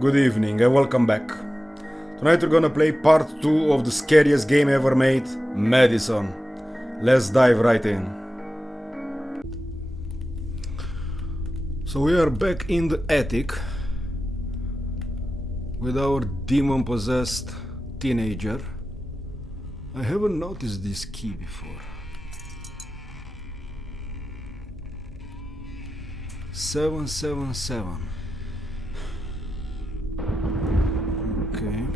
Good evening and welcome back. Tonight we're gonna play part 2 of the scariest game ever made, MADiSON. Let's dive right in. So we are back in the attic with our demon-possessed teenager. I haven't noticed this key before. 777. Okay.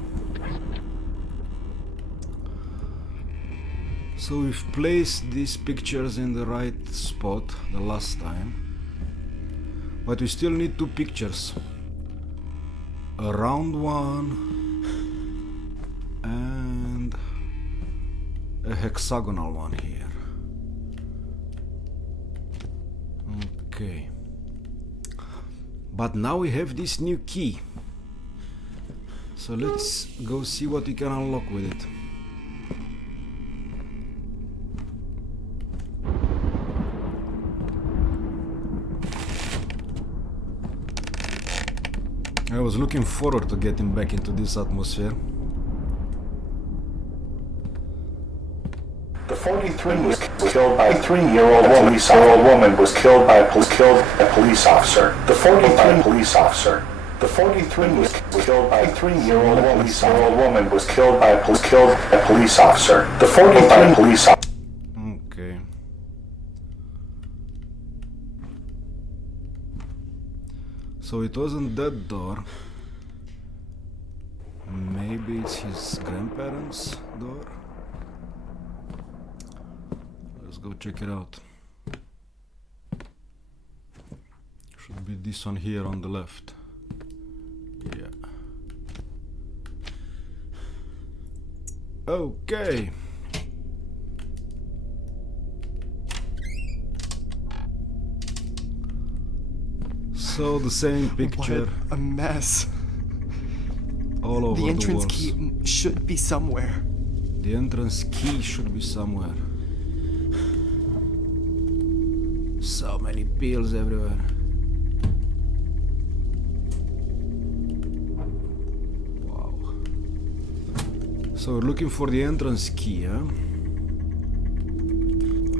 So we've placed these pictures in the right spot the last time, but we still need two pictures. A round one and a hexagonal one here. Okay. But now we have this new key. So let's go see what we can unlock with it. I was looking forward to getting back into this atmosphere. The 43 was killed by a 3-year-old woman was killed by a police officer. The 43 police officer. The 43 was killed by a 3-year-old woman was killed by a police officer. The 43 police officer. Okay. So it wasn't that door. Maybe it's his grandparents' door. Let's go check it out. Should be this one here on the left. Yeah. Okay. So the same picture. What a mess. All over the entrance walls. key should be somewhere. The entrance key should be somewhere. So many pills everywhere. Wow. So we're looking for the entrance key, huh?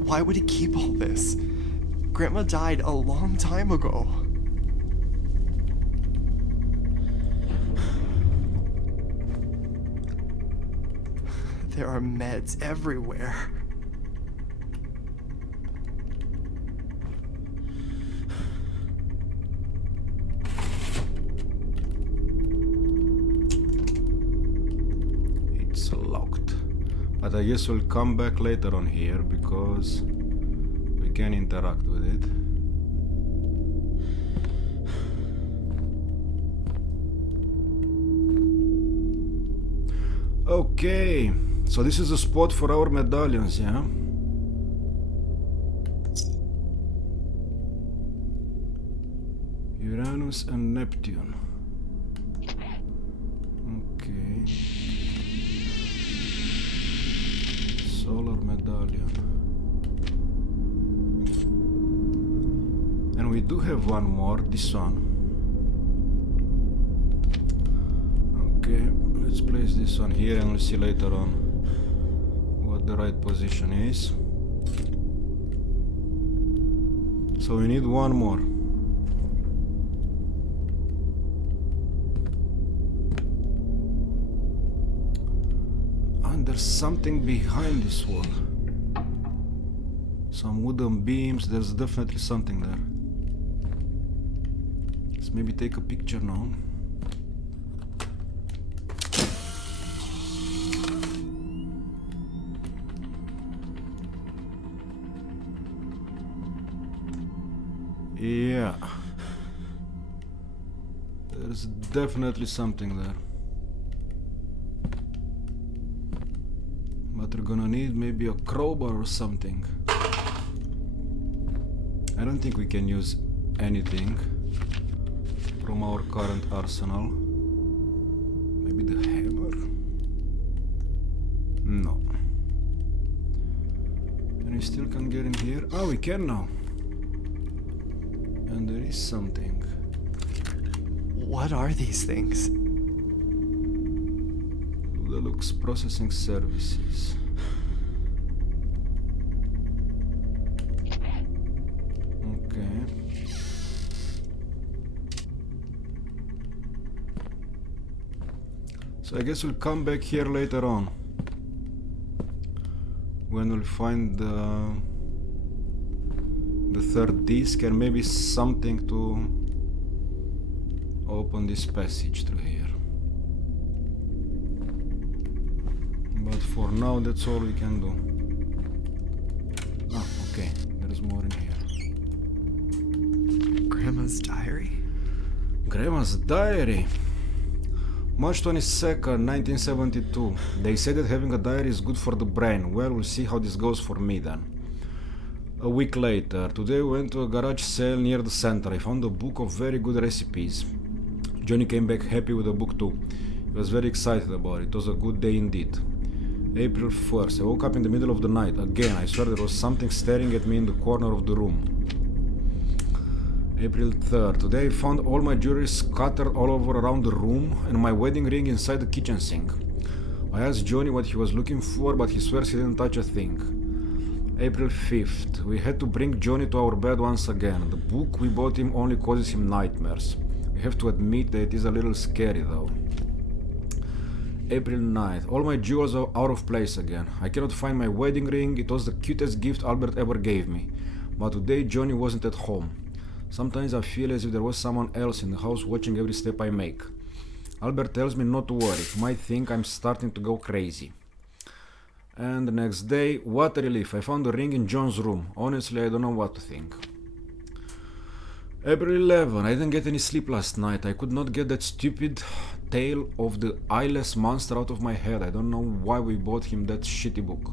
Why would he keep all this? Grandma died a long time ago. There are meds everywhere. It's locked. But I guess we'll come back later on here because we can interact with it. Okay. So this is a spot for our medallions, yeah? Uranus and Neptune. Okay. Solar medallion. And we do have one more, this one. Okay, let's place this one here and we'll see later on what the right position is. So we need one more. And there's something behind this wall. Some wooden beams, there's definitely something there. Let's maybe take a picture now. Yeah, there's definitely something there, but we're gonna need maybe a crowbar or something. I don't think we can use anything from our current arsenal. Maybe the hammer? No. And we still can't get in here. Oh, we can now. And there is something. What are these things? Looks processing services. Okay. So I guess we'll come back here later on when we'll find the third disc and maybe something to open this passage through here. But for now, that's all we can do. Ah, okay, there's more in here. Grandma's diary? Grandma's diary. March 22nd, 1972. They say that having a diary is good for the brain. Well, we'll see how this goes for me then. A week later, today we went to a garage sale near the center. I found a book of very good recipes. Johnny came back happy with the book too. He was very excited about it. It was a good day indeed. April 1st. I woke up in the middle of the night. Again, I swear there was something staring at me in the corner of the room. April 3rd. Today I found all my jewelry scattered all over around the room and my wedding ring inside the kitchen sink. I asked Johnny what he was looking for, but he swears he didn't touch a thing. April 5th. We had to bring Johnny to our bed once again. The book we bought him only causes him nightmares. We have to admit that it is a little scary though. April 9th. All my jewels are out of place again. I cannot find my wedding ring. It was the cutest gift Albert ever gave me. But today Johnny wasn't at home. Sometimes I feel as if there was someone else in the house watching every step I make. Albert tells me not to worry. He might think I'm starting to go crazy. And the next day, what a relief. I found the ring in John's room. Honestly, I don't know what to think. April 11. I didn't get any sleep last night. I could not get that stupid tale of the eyeless monster out of my head. I don't know why we bought him that shitty book.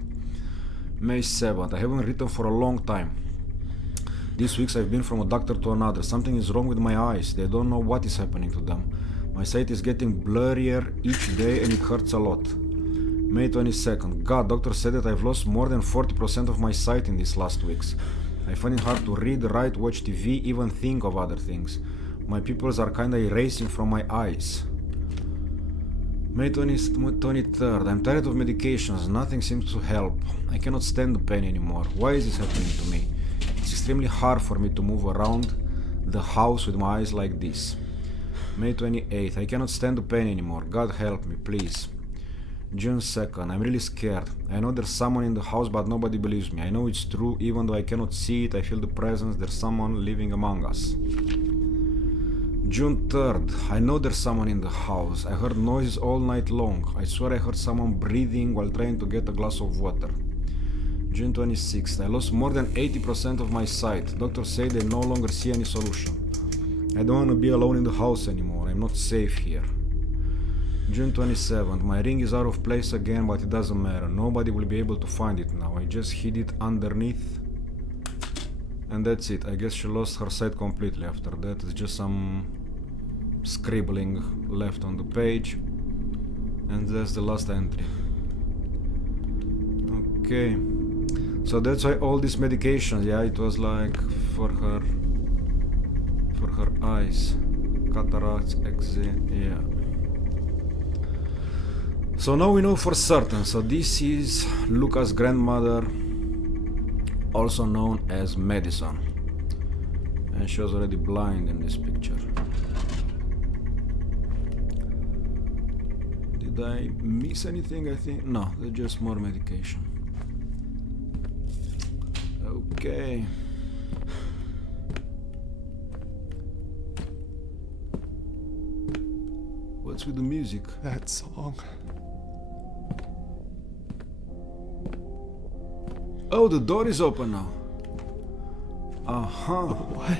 May 7th. I haven't written for a long time. These weeks I've been from a doctor to another. Something is wrong with my eyes. They don't know what is happening to them. My sight is getting blurrier each day and it hurts a lot. May 22nd. God, doctor said that I've lost more than 40% of my sight in these last weeks. I find it hard to read, write, watch TV, even think of other things. My pupils are kinda erasing from my eyes. May 23rd. I'm tired of medications. Nothing seems to help. I cannot stand the pain anymore. Why is this happening to me? It's extremely hard for me to move around the house with my eyes like this. May 28th. I cannot stand the pain anymore. God help me, please. June 2nd. I'm really scared. I know there's someone in the house, but nobody believes me. I know it's true, even though I cannot see it. I feel the presence. There's someone living among us. June 3rd. I know there's someone in the house. I heard noises all night long. I swear I heard someone breathing while trying to get a glass of water. June 26th. I lost more than 80% of my sight. Doctors say they no longer see any solution. I don't want to be alone in the house anymore. I'm not safe here. June 27th. My ring is out of place again, but it doesn't matter. Nobody will be able to find it now. I just hid it underneath. And that's it. I guess she lost her sight completely after that. It's just some scribbling left on the page. And that's the last entry. Okay. So that's why all these medications, yeah, it was like for her eyes. Cataracts, eczema, yeah. So now we know for certain. So this is Luca's grandmother, also known as MADiSON. And she was already blind in this picture. Did I miss anything? I think no, there's just more medication. Okay. What's with the music? That song. Oh, the door is open now. Uh-huh. What?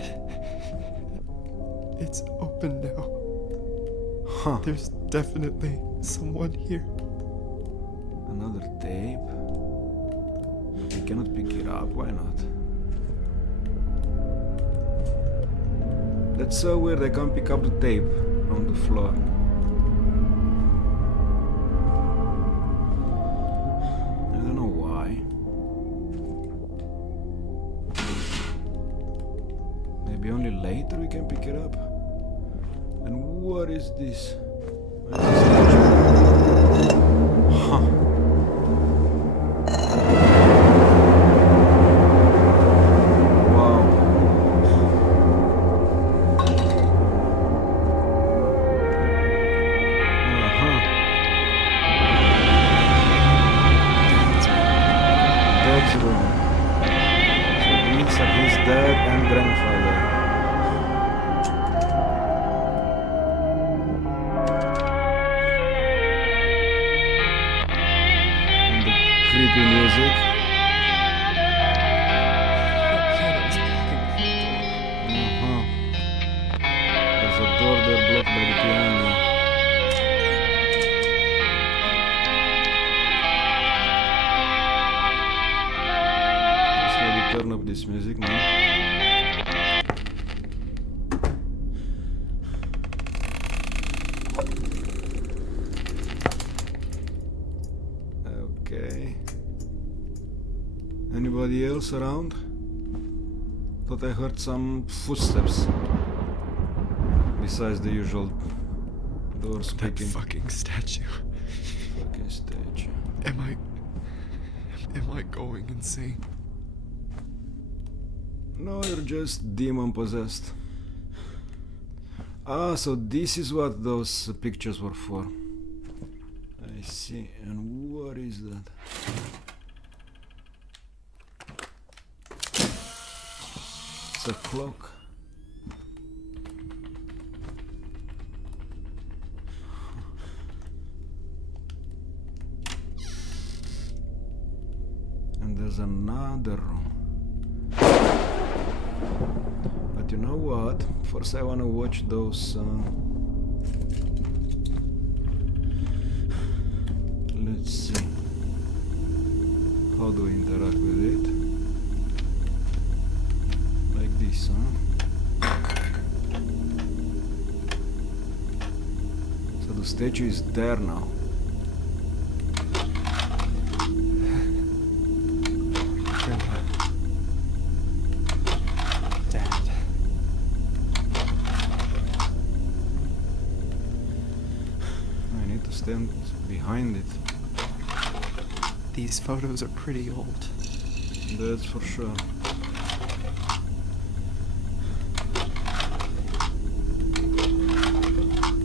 It's open now. Huh. There's definitely someone here. Another tape. I cannot pick it up. Why not? That's so weird. I can't pick up the tape from the floor. I don't know why. Maybe only later we can pick it up. And this? What is this? Huh. Wow. Uh-huh. Dad's room. So these are his dad and grandfather. And the creepy music. Shadows blocking the door. Uh-huh. There's a door there blocked by the piano. Let's maybe turn up this music now. Okay. Anybody else around? Thought I heard some footsteps. Besides the usual door That squeaking. fucking statue. Fucking statue. Am I going insane? No, you're just demon possessed. Ah, so this is what those pictures were for. I see. And what is that? It's a clock. And there's another room. But you know what? First I want to watch those let's see. How do we interact with it? Like this, huh? So the statue is there now. Grandpa. Dad. I need to stand behind it. These photos are pretty old. That's for sure.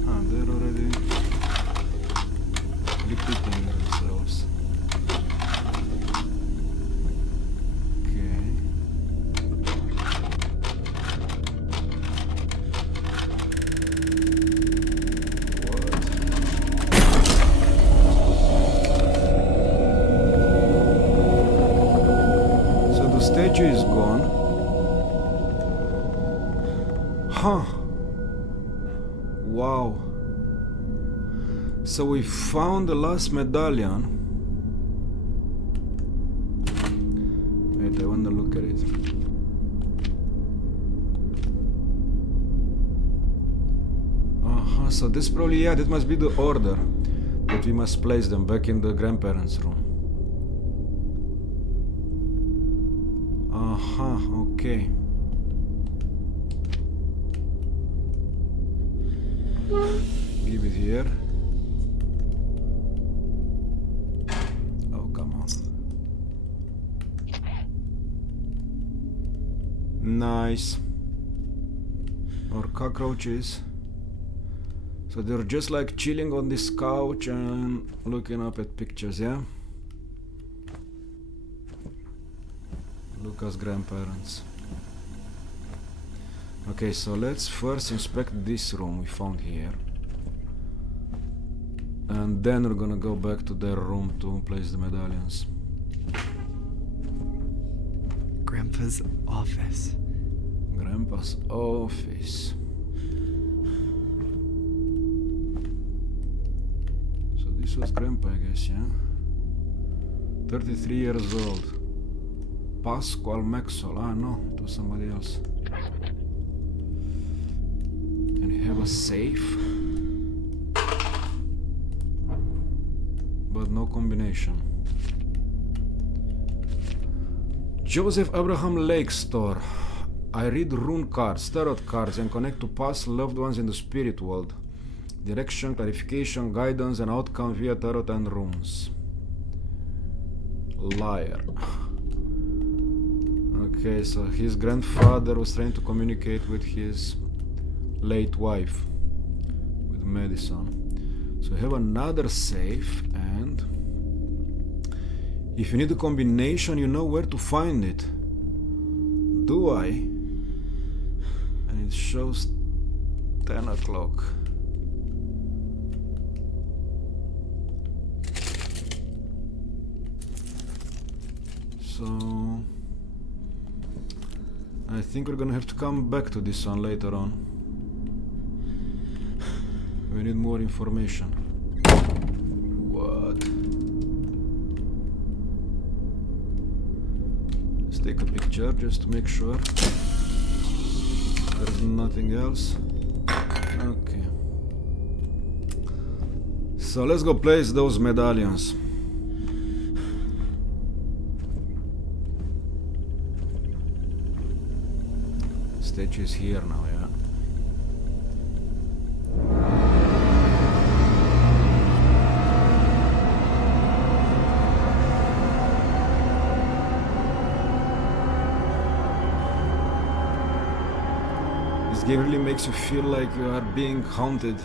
Ah, they're already repeating themselves. Okay. What? So the statue is gone. Huh. Wow. So we found the last medallion. Wait, I want to look at it. Uh-huh, so this probably, yeah, that must be the order. That we must place them back in the grandparents' room. Uh-huh, okay. Give it here. Oh, come on. Nice. Or cockroaches. So they're just like chilling on this couch and looking up at pictures, yeah? Luca's grandparents. Okay, so let's first inspect this room we found here. And then we're gonna go back to their room to place the medallions. Grandpa's office. Grandpa's office. So this was Grandpa, I guess, yeah? 33 years old. Pascual Maxwell. Ah, no, it was somebody else. And he have a safe? But no combination. Joseph Abraham Lake Store. I read rune cards, tarot cards, and connect to past loved ones in the spirit world. Direction, clarification, guidance, and outcome via tarot and runes. Liar. Okay, so his grandfather was trying to communicate with his late wife, with MADiSON. So we have another safe, and if you need a combination, you know where to find it. Do I? And it shows 10 o'clock. So I think we're gonna have to come back to this one later on. We need more information. What? Let's take a picture just to make sure there's nothing else. Okay. So let's go place those medallions. Statue is here now, yeah. This game really makes you feel like you are being haunted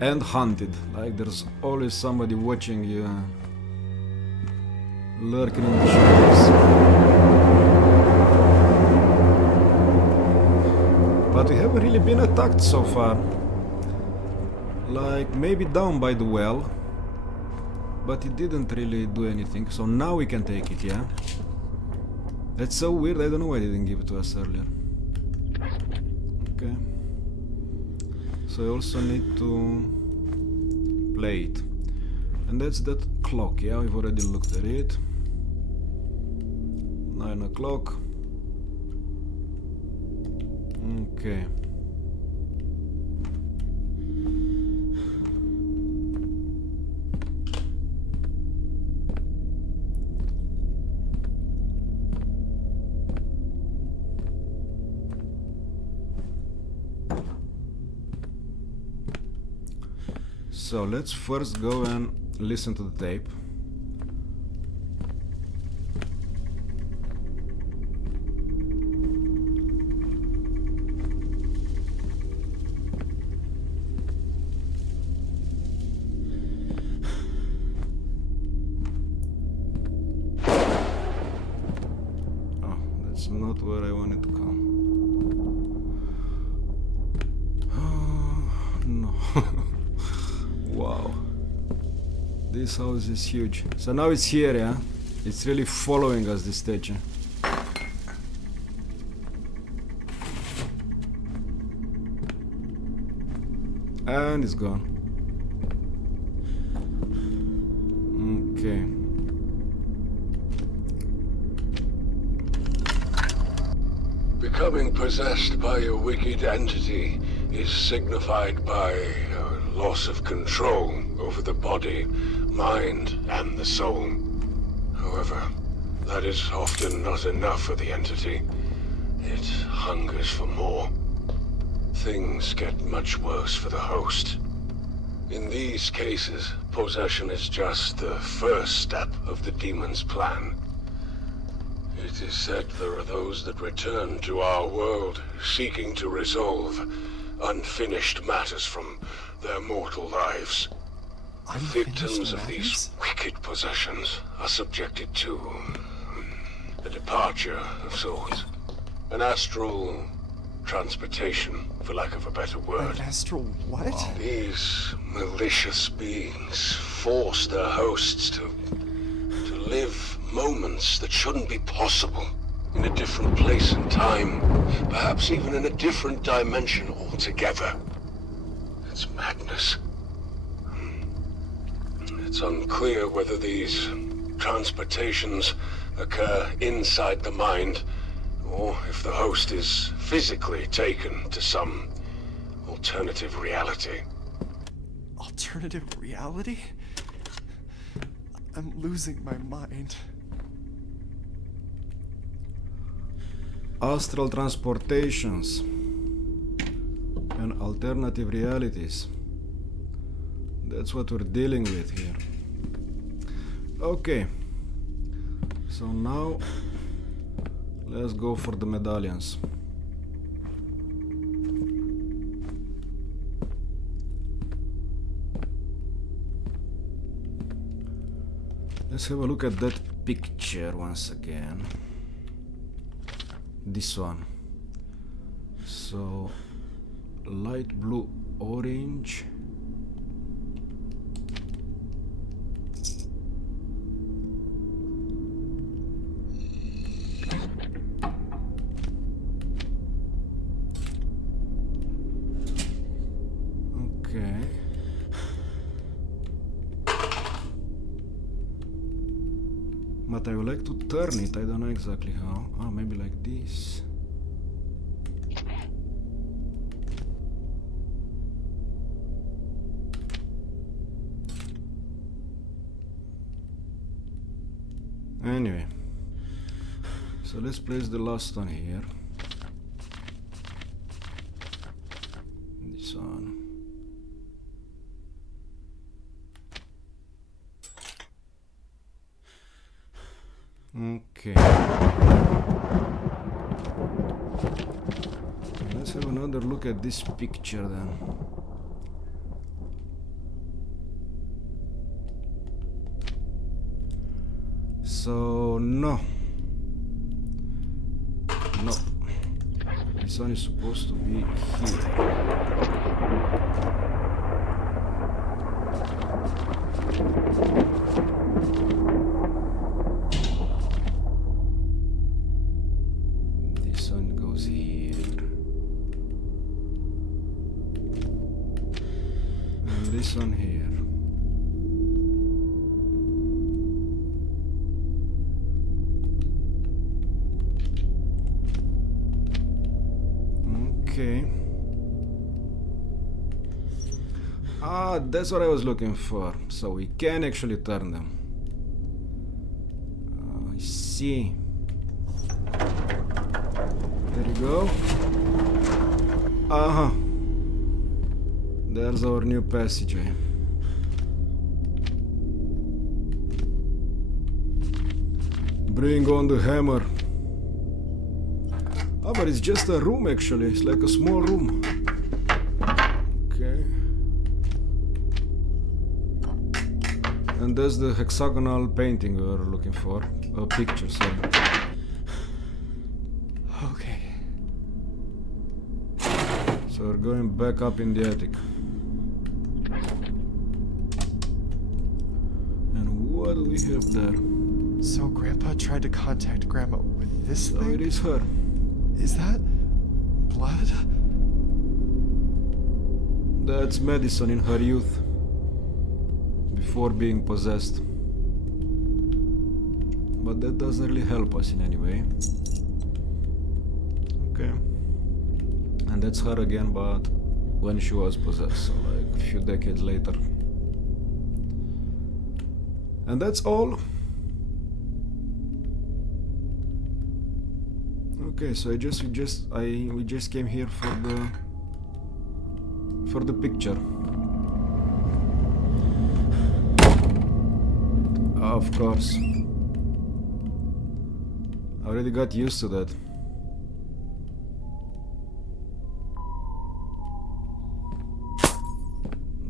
and hunted. Like there's always somebody watching you, lurking in the shadows. But we haven't really been attacked so far. Like, maybe down by the well. But it didn't really do anything. So now we can take it, yeah? That's so weird, I don't know why they didn't give it to us earlier. Okay. So I also need to play it. And that's that clock, yeah? We've already looked at it. 9 o'clock. Okay. So let's first go and listen to the tape. Not where I wanted to come. No. Wow. This house is huge. So now it's here, yeah? It's really following us, this statue. And it's gone. Okay. Becoming possessed by a wicked entity is signified by a loss of control over the body, mind, and the soul. However, that is often not enough for the entity. It hungers for more. Things get much worse for the host. In these cases, possession is just the first step of the demon's plan. It is said there are those that return to our world, seeking to resolve unfinished matters from their mortal lives. Victims of these wicked possessions are subjected to a departure of sorts. An astral transportation, for lack of a better word. An astral what? These malicious beings force their hosts to live moments that shouldn't be possible, in a different place and time, perhaps even in a different dimension altogether. It's madness. It's unclear whether these transportations occur inside the mind, or if the host is physically taken to some alternative reality. Alternative reality? I'm losing my mind. Astral transportations and alternative realities. That's what we're dealing with here. Okay. So now let's go for the medallions. Let's have a look at that picture once again. This one. So light blue, orange. Okay. But I would like to turn it, I don't know exactly how. Oh, maybe like this. Anyway, so let's place the last one here. This one. Okay. Let's have another look at this picture then. So no. This one is supposed to be here. This one goes here. And this one here. Okay. Ah, that's what I was looking for. So we can actually turn them. I see. There you go. Uh-huh. There's our new passageway. Bring on the hammer. Oh, but it's just a room actually. It's like a small room. Okay. And that's the hexagonal painting we were looking for. A picture, sorry. Okay. So we're going back up in the attic. And what do we have there? So Grandpa tried to contact Grandma with this So thing? it is her. Is that blood? That's MADiSON in her youth. Before being possessed. But that doesn't really help us in any way. Okay. And that's her again, but when she was possessed, so like a few decades later. And that's all. Okay, so we just came here for the picture. Of course. I already got used to that.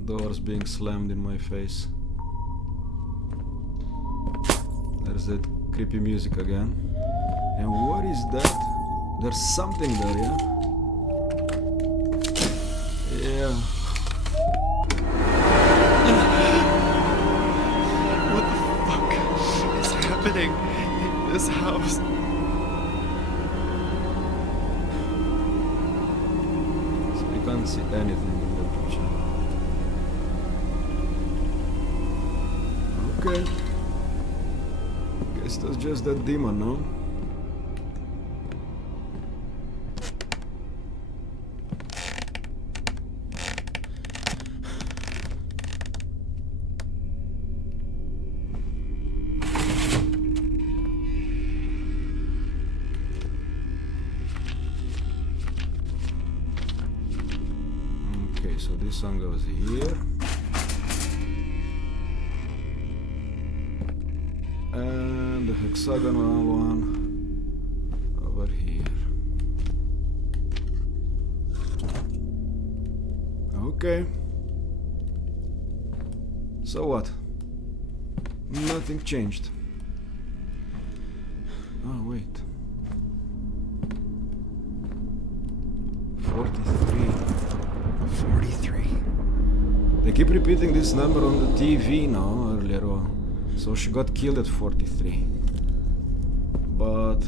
Doors being slammed in my face. There's that creepy music again. And what is that? There's something there, yeah? Yeah. What the fuck is happening in this house? So you can't see anything in the picture. Okay. Guess that's just that demon, no? Okay, so this one goes here. And the hexagonal one over here. Okay. So what? Nothing changed. Oh, wait. 43. 43. They keep repeating this number on the TV now, earlier on. So she got killed at 43. But...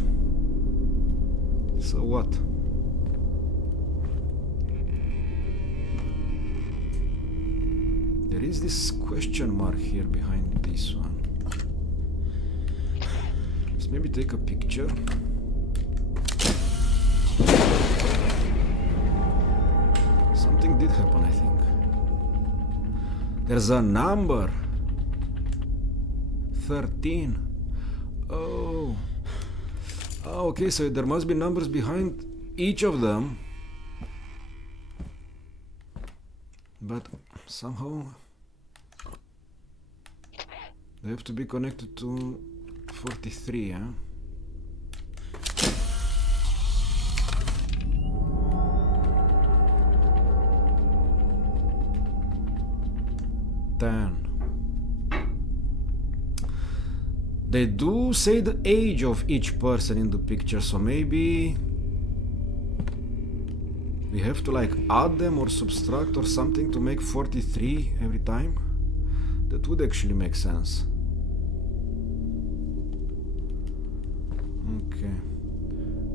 so what? There is this question mark here behind this one. Let's maybe take a picture. Something did happen, I think. There's a number. 13. Oh. Oh, okay, so there must be numbers behind each of them. But somehow they have to be connected to 43, huh? They do say the age of each person in the picture, so maybe we have to like add them or subtract or something to make 43 every time. That would actually make sense. Okay.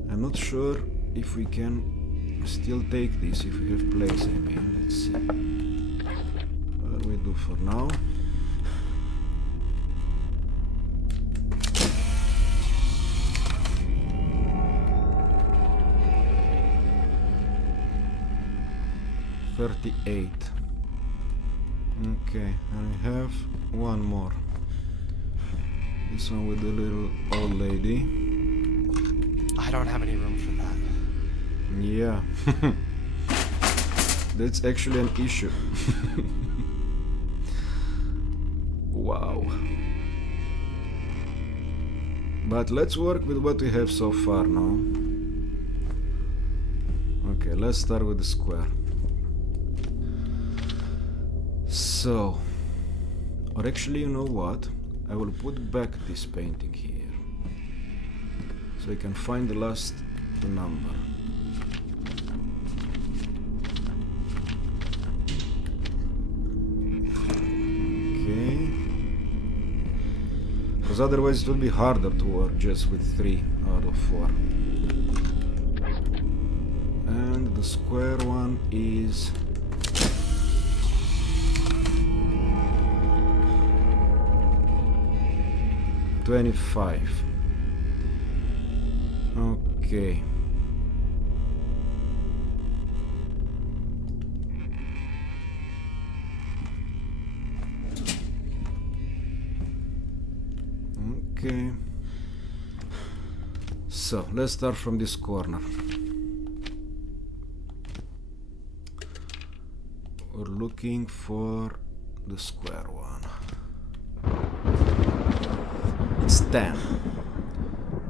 I'm not sure if we can still take this, if we have place, I mean. Let's see. What do we do for now? $38. Okay, and I have one more. This one with the little old lady. I don't have any room for that. Yeah. That's actually an issue. Wow. But let's work with what we have so far now. Okay, let's start with the square. So, or actually, you know what? I will put back this painting here, so I can find the last number. Okay. Because otherwise it will be harder to work just with 3 out of 4. And the square one is... 25. Okay. Okay. So, let's start from this corner. We're looking for the square one. It's 10.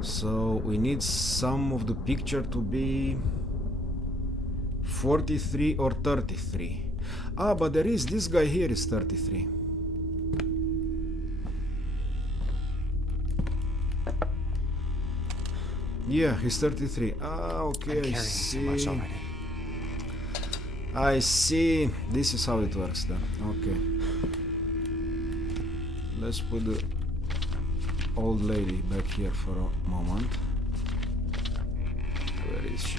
So we need some of the picture to be 43 or 33. Ah, but there is this guy here is 33. Yeah, he's 33. Ah, okay, I see. Too much already. I see. This is how it works then. Okay. Let's put the old lady back here for a moment. Where is she?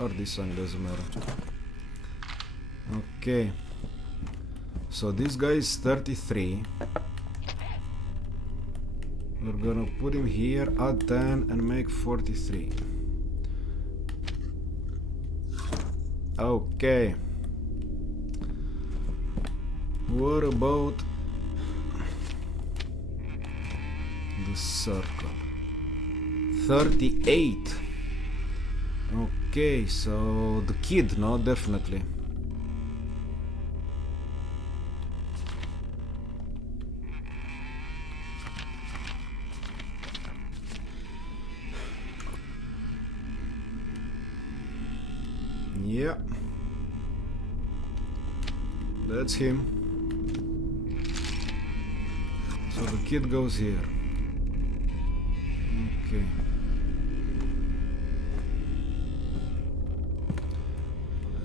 Or this one, doesn't matter. Okay. So this guy is 33. We're gonna put him here, add 10 and make 43. Okay. What about the circle? 38. Okay, so the kid, no, definitely. Yeah. That's him. So the kid goes here. Okay.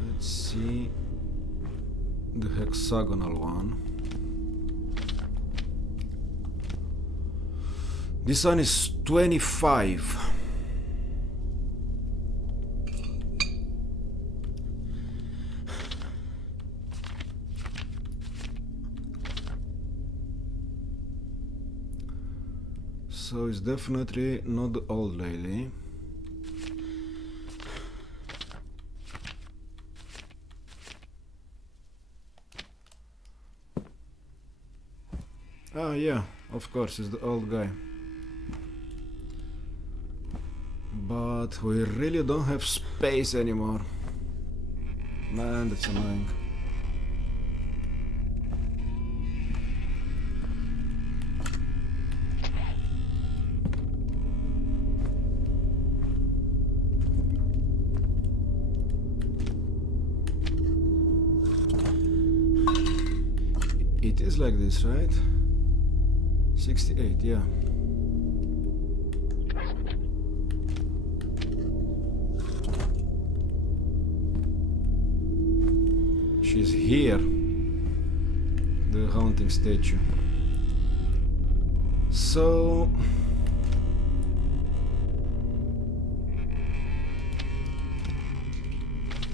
Let's see the hexagonal one. This one is 25. So it's definitely not the old lady. Ah, yeah, of course, it's the old guy. But we really don't have space anymore. Man, that's annoying. It is like this, right? 68, yeah. She's here, the haunting statue. So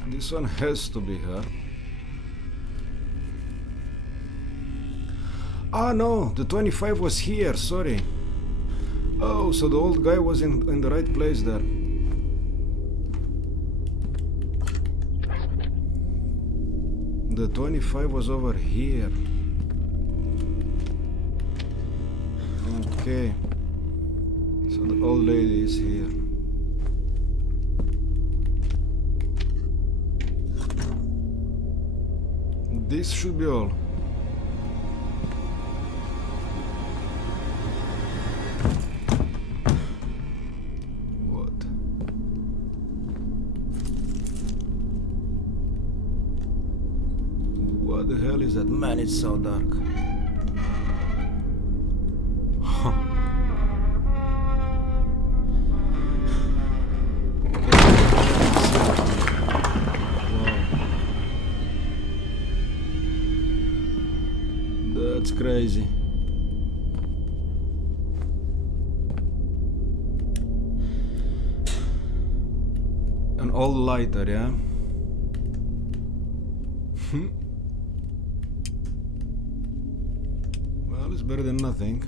this one has to be her. Ah no, the 25 was here, sorry. Oh, so the old guy was in the right place there. The 25 was over here. Okay. So the old lady is here. This should be all. What the hell is that? Man, it's so dark. Huh. Wow. That's crazy. An old lighter, yeah? Well, it's better than nothing.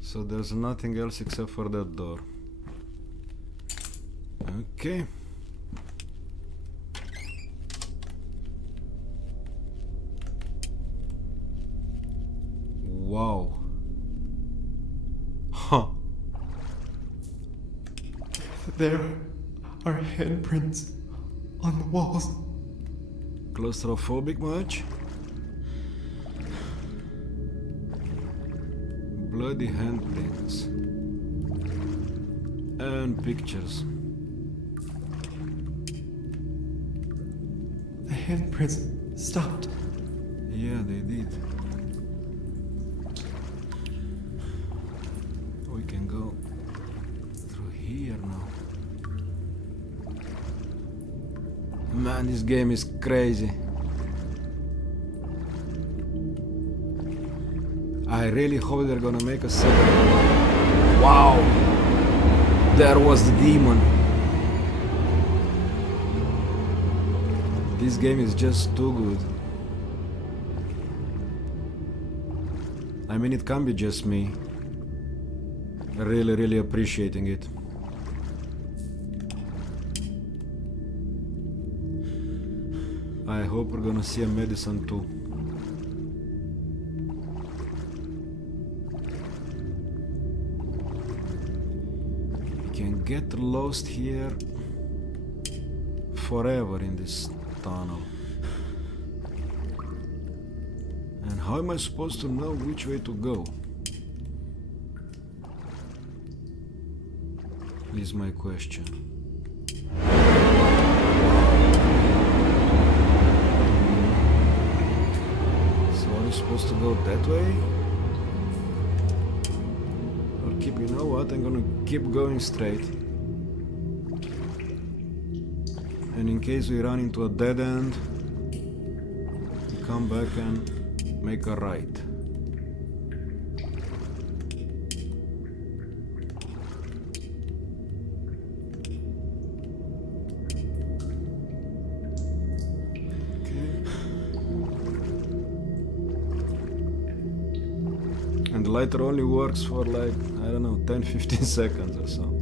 So there's nothing else except for that door. Okay. Wow. Huh. There are handprints on the walls. Claustrophobic much? Bloody handprints. And pictures. The handprints stopped. Yeah, they did. We can go through here now. Man, this game is crazy. I really hope they're gonna make a second. Wow! There was the demon. This game is just too good. I mean, it can't be just me. Really appreciating it. I hope we're gonna see a MADiSON too. You can get lost here forever in this tunnel. And how am I supposed to know which way to go? is my question. So are we supposed to go that way? Or keep, you know what, I'm gonna keep going straight. And in case we run into a dead end, we come back and make a right. And the lighter only works for like, I don't know, 10-15 seconds or so.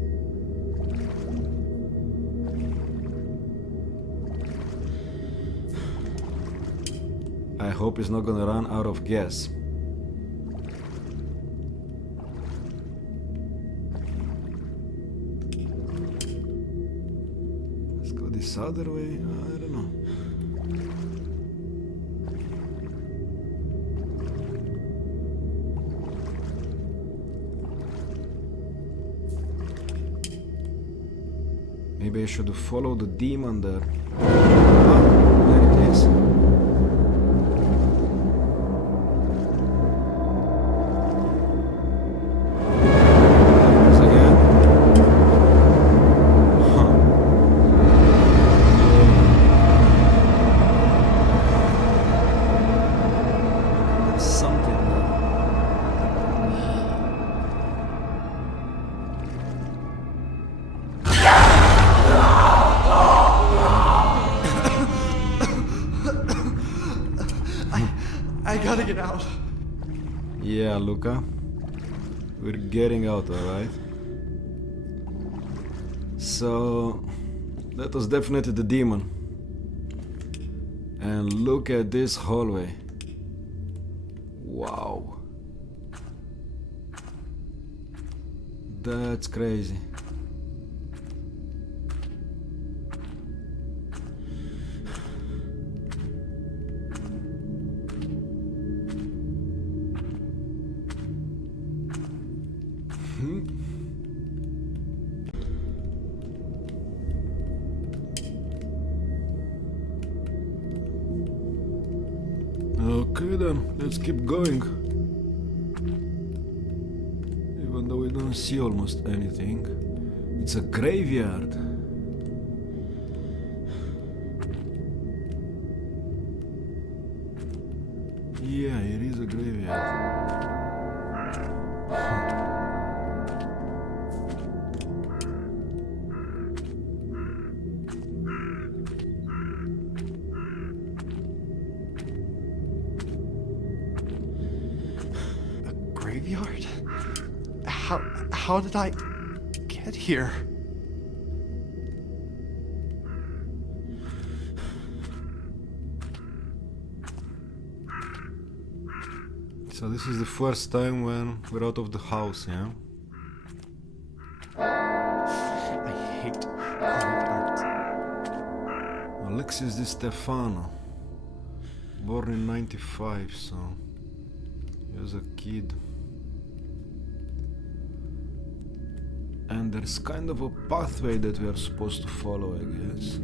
I hope it's not gonna run out of gas. Let's go this other way, I don't know. Maybe I should follow the demon there. Ah, there it is. There it is again. Huh. There's something there. I gotta get out. Yeah, Luca. We're getting out, alright? So, that was definitely the demon. And look at this hallway. Wow. That's crazy. Okay then, let's keep going. Even though we don't see almost anything. It's a graveyard. Yeah, it is a graveyard. Graveyard? How did I get here? So this is the first time when we're out of the house, yeah? I hate graveyards. Alexis Di Stefano. Born in 95, so he was a kid. And there's kind of a pathway that we are supposed to follow, I guess.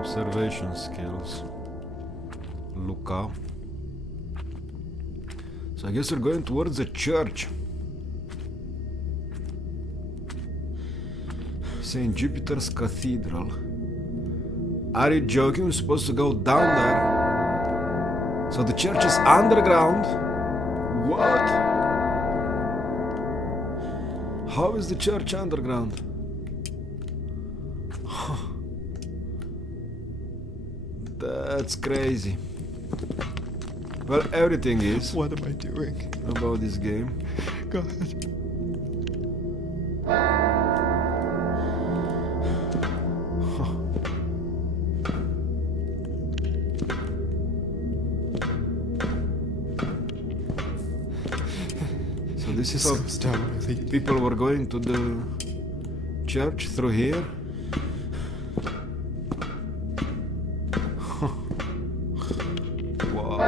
observation skills. Luca. So I guess we're going towards the church. St. Jupiter's Cathedral. Are you joking? We're supposed to go down there. So the church is underground? What? How is the church underground? That's crazy. Well, everything is. What am I doing? About this game. God. So this is how Goes down really people were going to the church through here. Wow.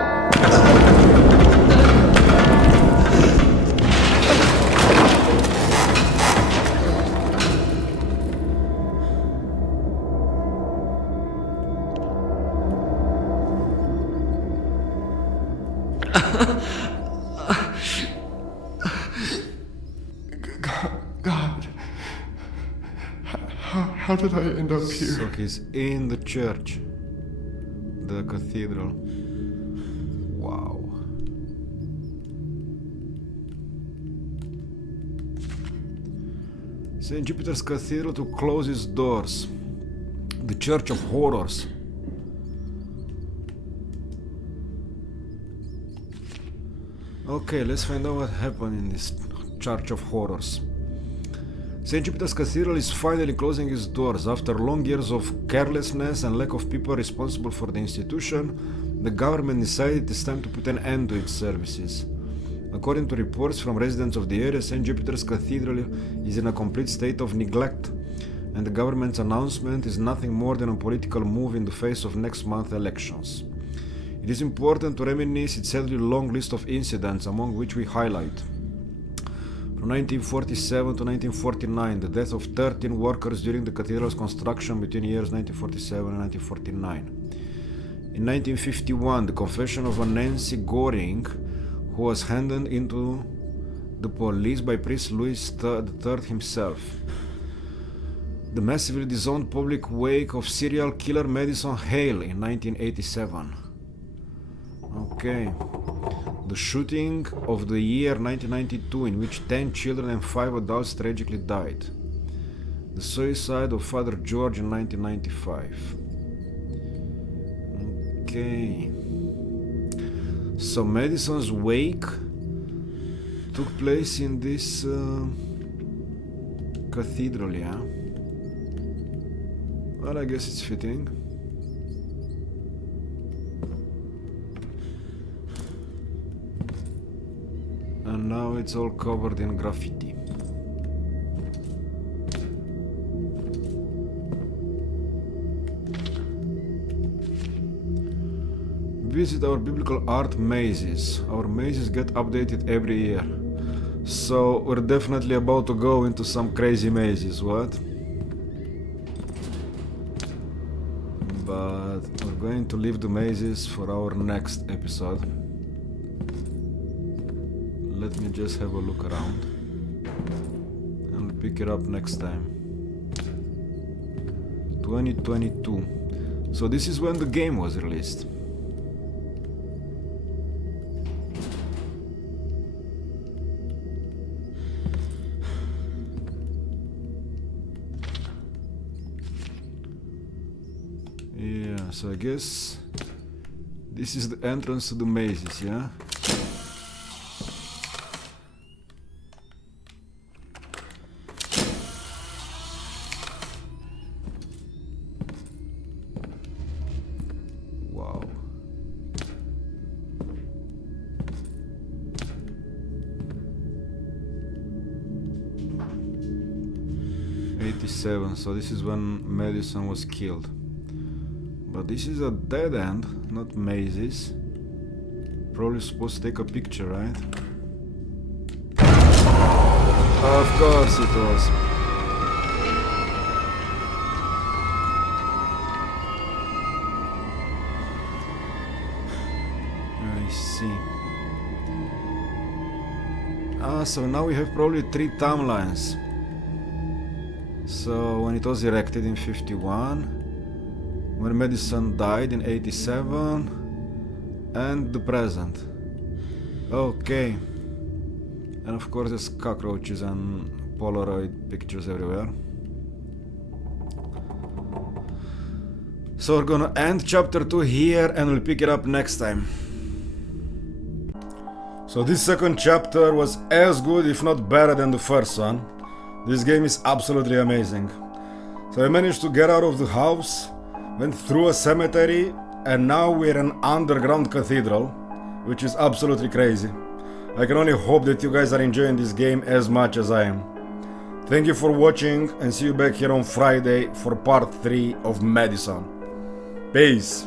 God. How did I end up here? So he's in the church, the cathedral. Wow. St. Jupiter's Cathedral to close its doors. The Church of Horrors. Okay, let's find out what happened in this Church of Horrors. St. Jupiter's Cathedral is finally closing its doors. After long years of carelessness and lack of people responsible for the institution, the government decided it's time to put an end to its services. According to reports from residents of the area, St. Jupiter's Cathedral is in a complete state of neglect, and the government's announcement is nothing more than a political move in the face of next month's elections. It is important to reminisce its sadly long list of incidents, among which we highlight: from 1947 to 1949, the death of 13 workers during the cathedral's construction between years 1947 and 1949. In 1951, the confession of a Nancy Goring, who was handed into the police by Priest Louis III himself. The massively disowned public wake of serial killer MADiSON Hale in 1987. Okay. The shooting of the year 1992, in which 10 children and 5 adults tragically died. The suicide of Father George in 1995. Okay. So MADiSON's wake took place in this cathedral, yeah? Well, I guess it's fitting. And now it's all covered in graffiti. Visit our biblical art mazes. Our mazes get updated every year. So we're definitely about to go into some crazy mazes, what? But we're going to leave the mazes for our next episode. Let me just have a look around and pick it up next time. 2022. So this is when the game was released. Yeah, so I guess this is the entrance to the mazes, yeah? Wow. '87, so this is when MADiSON was killed. But this is a dead end, not mazes. Probably supposed to take a picture, right? Of course it was. So now we have probably 3 timelines. So when it was erected in 51, when MADiSON died in 87, and the present. Okay. And of course there's cockroaches and Polaroid pictures everywhere. So we're gonna end chapter 2 here and we'll pick it up next time. So this second chapter was as good if not better than the first one. This game is absolutely amazing. So I managed to get out of the house, went through a cemetery, and now we're in an underground cathedral, which is absolutely crazy. I can only hope that you guys are enjoying this game as much as I am. Thank you for watching and see you back here on Friday for part 3 of MADiSON. Peace!